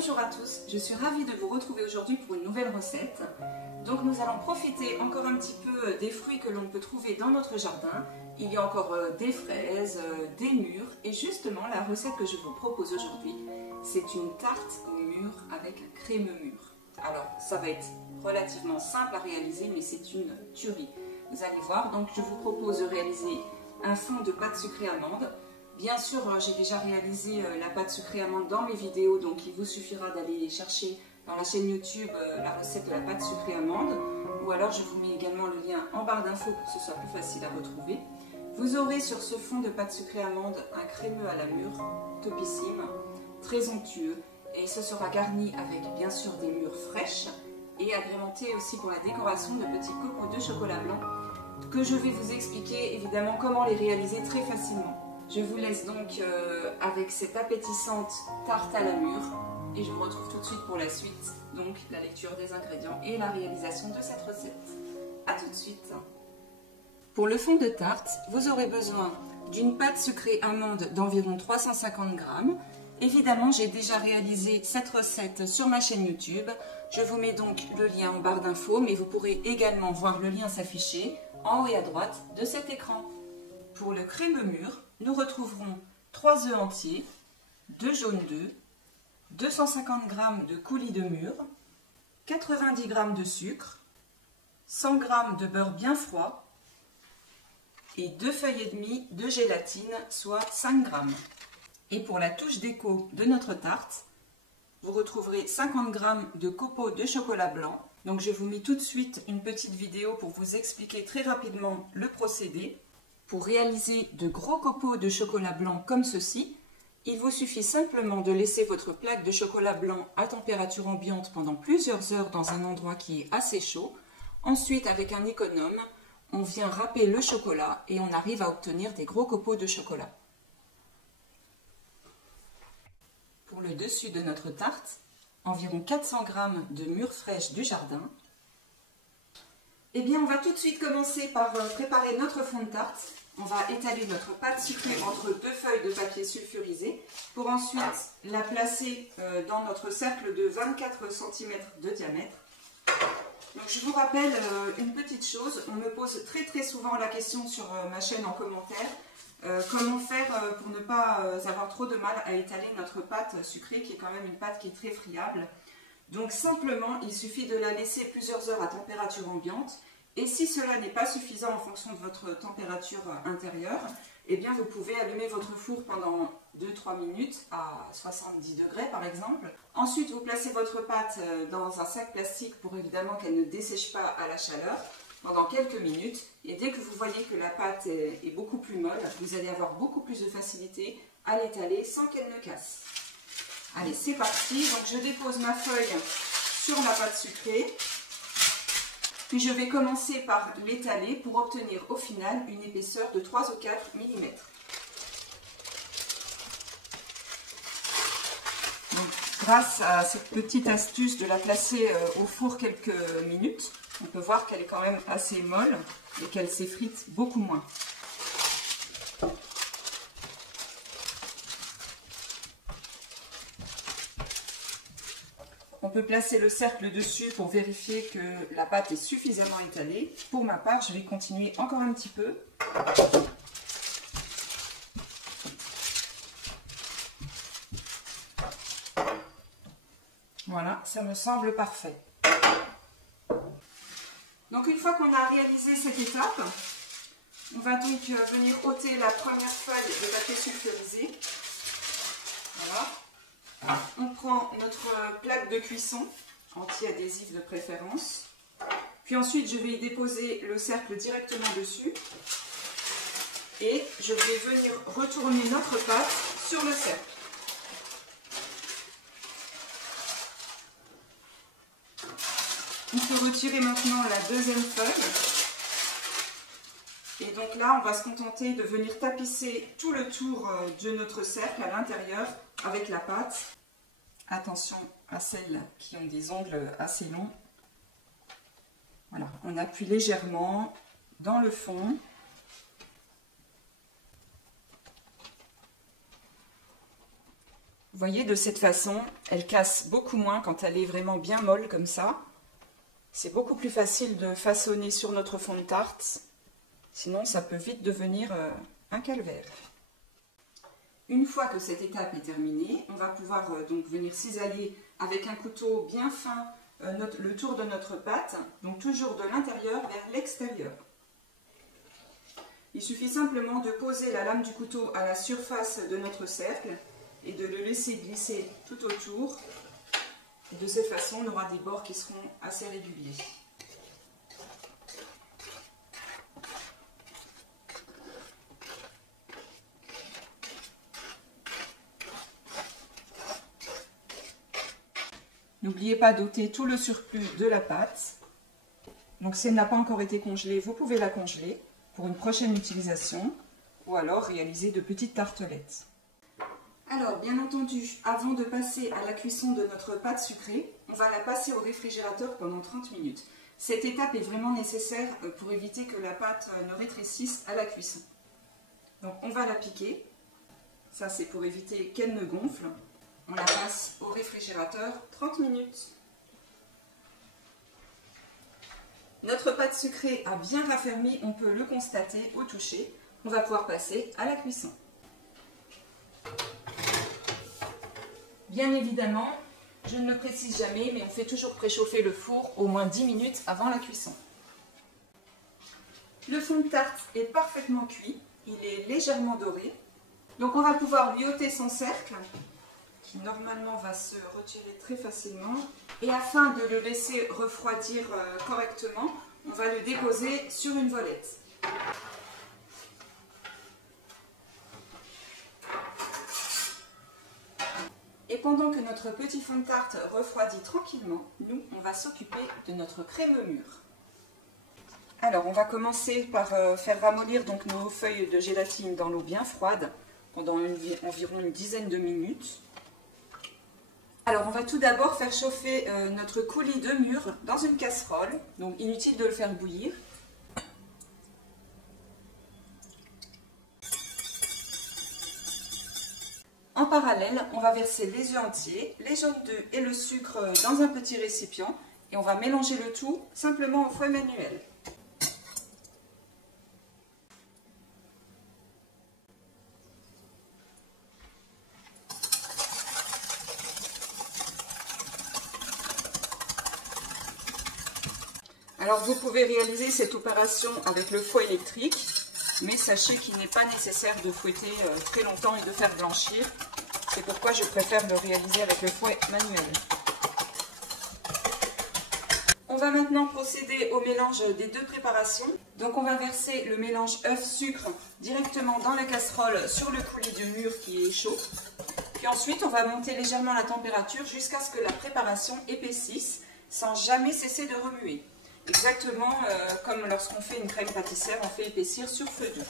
Bonjour à tous, je suis ravie de vous retrouver aujourd'hui pour une nouvelle recette. Donc nous allons profiter encore un petit peu des fruits que l'on peut trouver dans notre jardin. Il y a encore des fraises, des mûres et justement la recette que je vous propose aujourd'hui, c'est une tarte aux mûres avec un crémeux mûr. Alors ça va être relativement simple à réaliser mais c'est une tuerie. Vous allez voir, donc je vous propose de réaliser un fond de pâte sucrée amande. Bien sûr, j'ai déjà réalisé la pâte sucrée amande dans mes vidéos, donc il vous suffira d'aller chercher dans la chaîne YouTube la recette de la pâte sucrée amande, ou alors je vous mets également le lien en barre d'infos pour que ce soit plus facile à retrouver. Vous aurez sur ce fond de pâte sucrée amande un crémeux à la mûre, topissime, très onctueux, et ce sera garni avec bien sûr des mûres fraîches, et agrémenté aussi pour la décoration de petits cocos de chocolat blanc, que je vais vous expliquer évidemment comment les réaliser très facilement. Je vous laisse donc avec cette appétissante tarte à la mûre et je vous retrouve tout de suite pour la suite, donc la lecture des ingrédients et la réalisation de cette recette. A tout de suite. Pour le fond de tarte, vous aurez besoin d'une pâte sucrée amande d'environ 350 g. Évidemment, j'ai déjà réalisé cette recette sur ma chaîne YouTube. Je vous mets donc le lien en barre d'infos, mais vous pourrez également voir le lien s'afficher en haut et à droite de cet écran. Pour le crémeux mûr, nous retrouverons 3 œufs entiers, 2 jaunes d'œufs, 250 g de coulis de mûr, 90 g de sucre, 100 g de beurre bien froid et 2 feuilles et demie de gélatine, soit 5 g. Et pour la touche déco de notre tarte, vous retrouverez 50 g de copeaux de chocolat blanc. Donc je vous mets tout de suite une petite vidéo pour vous expliquer très rapidement le procédé. Pour réaliser de gros copeaux de chocolat blanc comme ceci, il vous suffit simplement de laisser votre plaque de chocolat blanc à température ambiante pendant plusieurs heures dans un endroit qui est assez chaud. Ensuite, avec un économe, on vient râper le chocolat et on arrive à obtenir des gros copeaux de chocolat. Pour le dessus de notre tarte, environ 400 g de mûres fraîches du jardin. Eh bien, on va tout de suite commencer par préparer notre fond de tarte. On va étaler notre pâte sucrée entre 2 feuilles de papier sulfurisé pour ensuite la placer dans notre cercle de 24 cm de diamètre. Donc, je vous rappelle une petite chose, on me pose très souvent la question sur ma chaîne en commentaire, comment faire pour ne pas avoir trop de mal à étaler notre pâte sucrée qui est quand même une pâte qui est très friable. Donc simplement, il suffit de la laisser plusieurs heures à température ambiante. Et si cela n'est pas suffisant en fonction de votre température intérieure, eh bien vous pouvez allumer votre four pendant 2-3 minutes à 70 degrés par exemple. Ensuite, vous placez votre pâte dans un sac plastique pour évidemment qu'elle ne dessèche pas à la chaleur pendant quelques minutes. Et dès que vous voyez que la pâte est beaucoup plus molle, vous allez avoir beaucoup plus de facilité à l'étaler sans qu'elle ne casse. Allez, c'est parti. Donc je dépose ma feuille sur la pâte sucrée. Puis je vais commencer par l'étaler pour obtenir au final une épaisseur de 3 ou 4 mm. Donc, grâce à cette petite astuce de la placer au four quelques minutes, on peut voir qu'elle est quand même assez molle et qu'elle s'effrite beaucoup moins. On peut placer le cercle dessus pour vérifier que la pâte est suffisamment étalée. Pour ma part, je vais continuer encore un petit peu. Voilà, ça me semble parfait. Donc une fois qu'on a réalisé cette étape, on va donc venir ôter la première feuille de papier sulfurisé. Voilà. On prend notre plaque de cuisson, anti-adhésif de préférence. Puis ensuite, je vais y déposer le cercle directement dessus. Et je vais venir retourner notre pâte sur le cercle. On peut retirer maintenant la deuxième feuille. Et donc là, on va se contenter de venir tapisser tout le tour de notre cercle à l'intérieur avec la pâte. Attention à celles qui ont des ongles assez longs. Voilà, on appuie légèrement dans le fond. voyez, de cette façon, elle casse beaucoup moins quand elle est vraiment bien molle comme ça. C'est beaucoup plus facile de façonner sur notre fond de tarte. Sinon, ça peut vite devenir un calvaire. Une fois que cette étape est terminée, on va pouvoir donc venir cisailler avec un couteau bien fin le tour de notre pâte, donc toujours de l'intérieur vers l'extérieur. Il suffit simplement de poser la lame du couteau à la surface de notre cercle et de le laisser glisser tout autour. Et de cette façon, on aura des bords qui seront assez réguliers. N'oubliez pas d'ôter tout le surplus de la pâte. Donc si elle n'a pas encore été congelée, vous pouvez la congeler pour une prochaine utilisation ou alors réaliser de petites tartelettes. Alors bien entendu, avant de passer à la cuisson de notre pâte sucrée, on va la passer au réfrigérateur pendant 30 minutes. Cette étape est vraiment nécessaire pour éviter que la pâte ne rétrécisse à la cuisson. Donc on va la piquer, ça c'est pour éviter qu'elle ne gonfle. On la passe au réfrigérateur 30 minutes. Notre pâte sucrée a bien raffermi, on peut le constater au toucher. On va pouvoir passer à la cuisson. Bien évidemment, je ne le précise jamais, mais on fait toujours préchauffer le four au moins 10 minutes avant la cuisson. Le fond de tarte est parfaitement cuit, il est légèrement doré. Donc on va pouvoir lui ôter son cercle, qui normalement va se retirer très facilement. Et afin de le laisser refroidir correctement, on va le déposer sur une volette. Et pendant que notre petit fond de tarte refroidit tranquillement, nous, on va s'occuper de notre crème mûre. Alors, on va commencer par faire ramollir donc nos feuilles de gélatine dans l'eau bien froide pendant environ une dizaine de minutes. Alors, on va tout d'abord faire chauffer notre coulis de mûre dans une casserole. Donc, inutile de le faire bouillir. En parallèle, on va verser les œufs entiers, les jaunes d'œufs et le sucre dans un petit récipient. Et on va mélanger le tout simplement au fouet manuel. Alors vous pouvez réaliser cette opération avec le fouet électrique, mais sachez qu'il n'est pas nécessaire de fouetter très longtemps et de faire blanchir. C'est pourquoi je préfère le réaliser avec le fouet manuel. On va maintenant procéder au mélange des deux préparations. Donc on va verser le mélange œuf-sucre directement dans la casserole sur le coulis de mûre qui est chaud. Puis ensuite on va monter légèrement la température jusqu'à ce que la préparation épaississe sans jamais cesser de remuer. Exactement comme lorsqu'on fait une crème pâtissière, on fait épaissir sur feu doux.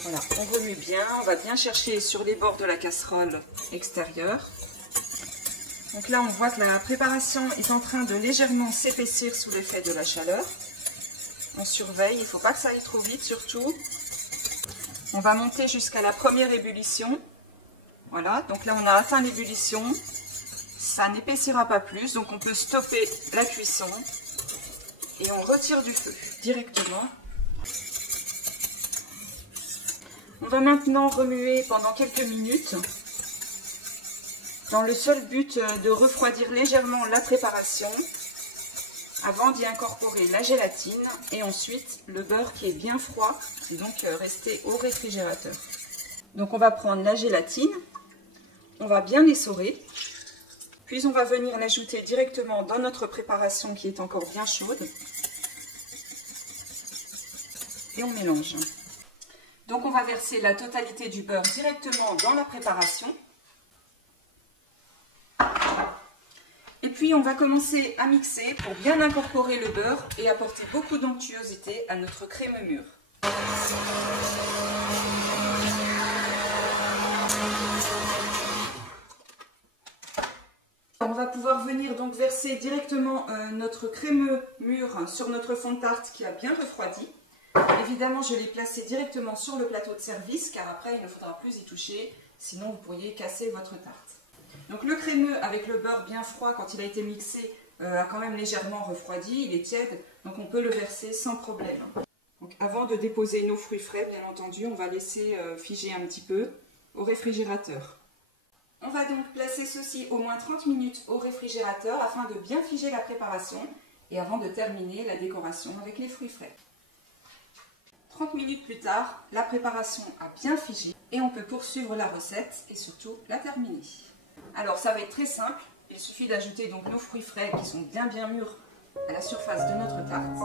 Voilà, on remue bien, on va bien chercher sur les bords de la casserole extérieure. Donc là, on voit que la préparation est en train de légèrement s'épaissir sous l'effet de la chaleur. On surveille, il ne faut pas que ça aille trop vite surtout. On va monter jusqu'à la première ébullition. Voilà, donc là on a atteint l'ébullition, ça n'épaissira pas plus, donc on peut stopper la cuisson et on retire du feu directement. On va maintenant remuer pendant quelques minutes dans le seul but de refroidir légèrement la préparation avant d'y incorporer la gélatine et ensuite le beurre qui est bien froid et donc resté au réfrigérateur. Donc on va prendre la gélatine. On va bien l'essorer, puis on va venir l'ajouter directement dans notre préparation qui est encore bien chaude. Et on mélange. Donc on va verser la totalité du beurre directement dans la préparation. Et puis on va commencer à mixer pour bien incorporer le beurre et apporter beaucoup d'onctuosité à notre crème mûre. On va pouvoir venir venir donc verser directement notre crémeux mûr sur notre fond de tarte qui a bien refroidi. Évidemment, je l'ai placé directement sur le plateau de service car après il ne faudra plus y toucher, sinon vous pourriez casser votre tarte. Donc le crémeux avec le beurre bien froid quand il a été mixé a quand même légèrement refroidi, il est tiède, donc on peut le verser sans problème. Donc avant de déposer nos fruits frais, bien entendu, on va laisser figer un petit peu au réfrigérateur. On va donc placer ceci au moins 30 minutes au réfrigérateur afin de bien figer la préparation et avant de terminer la décoration avec les fruits frais. 30 minutes plus tard, la préparation a bien figé et on peut poursuivre la recette et surtout la terminer. Alors ça va être très simple, il suffit d'ajouter donc nos fruits frais qui sont bien mûrs à la surface de notre tarte.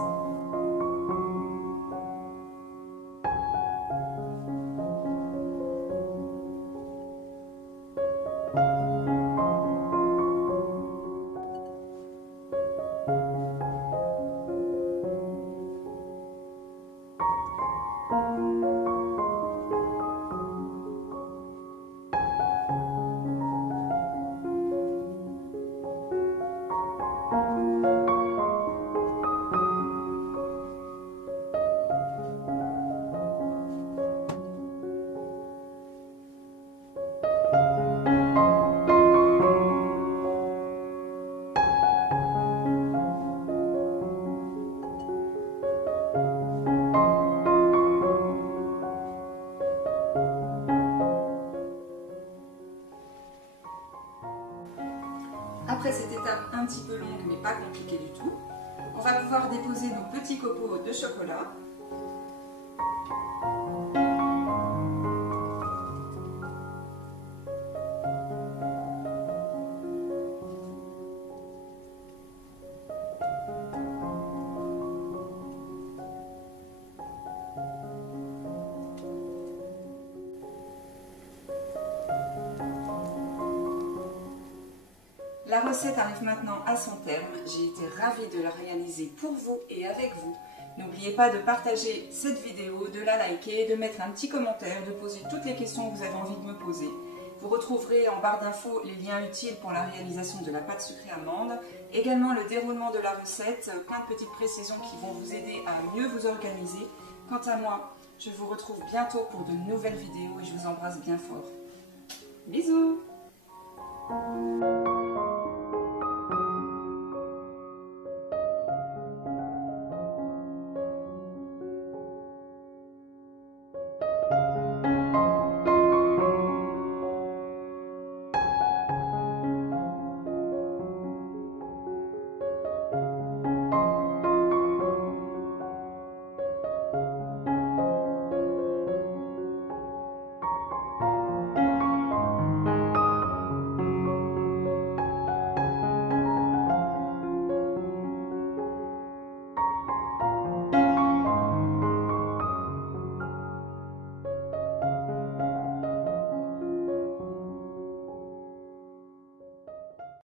Après cette étape un petit peu longue mais pas compliquée du tout, on va pouvoir déposer nos petits copeaux de chocolat. La recette arrive maintenant à son terme. J'ai été ravie de la réaliser pour vous et avec vous. N'oubliez pas de partager cette vidéo, de la liker, de mettre un petit commentaire, de poser toutes les questions que vous avez envie de me poser. Vous retrouverez en barre d'infos les liens utiles pour la réalisation de la pâte sucrée amande, également le déroulement de la recette, plein de petites précisions qui vont vous aider à mieux vous organiser. Quant à moi, je vous retrouve bientôt pour de nouvelles vidéos et je vous embrasse bien fort. Bisous!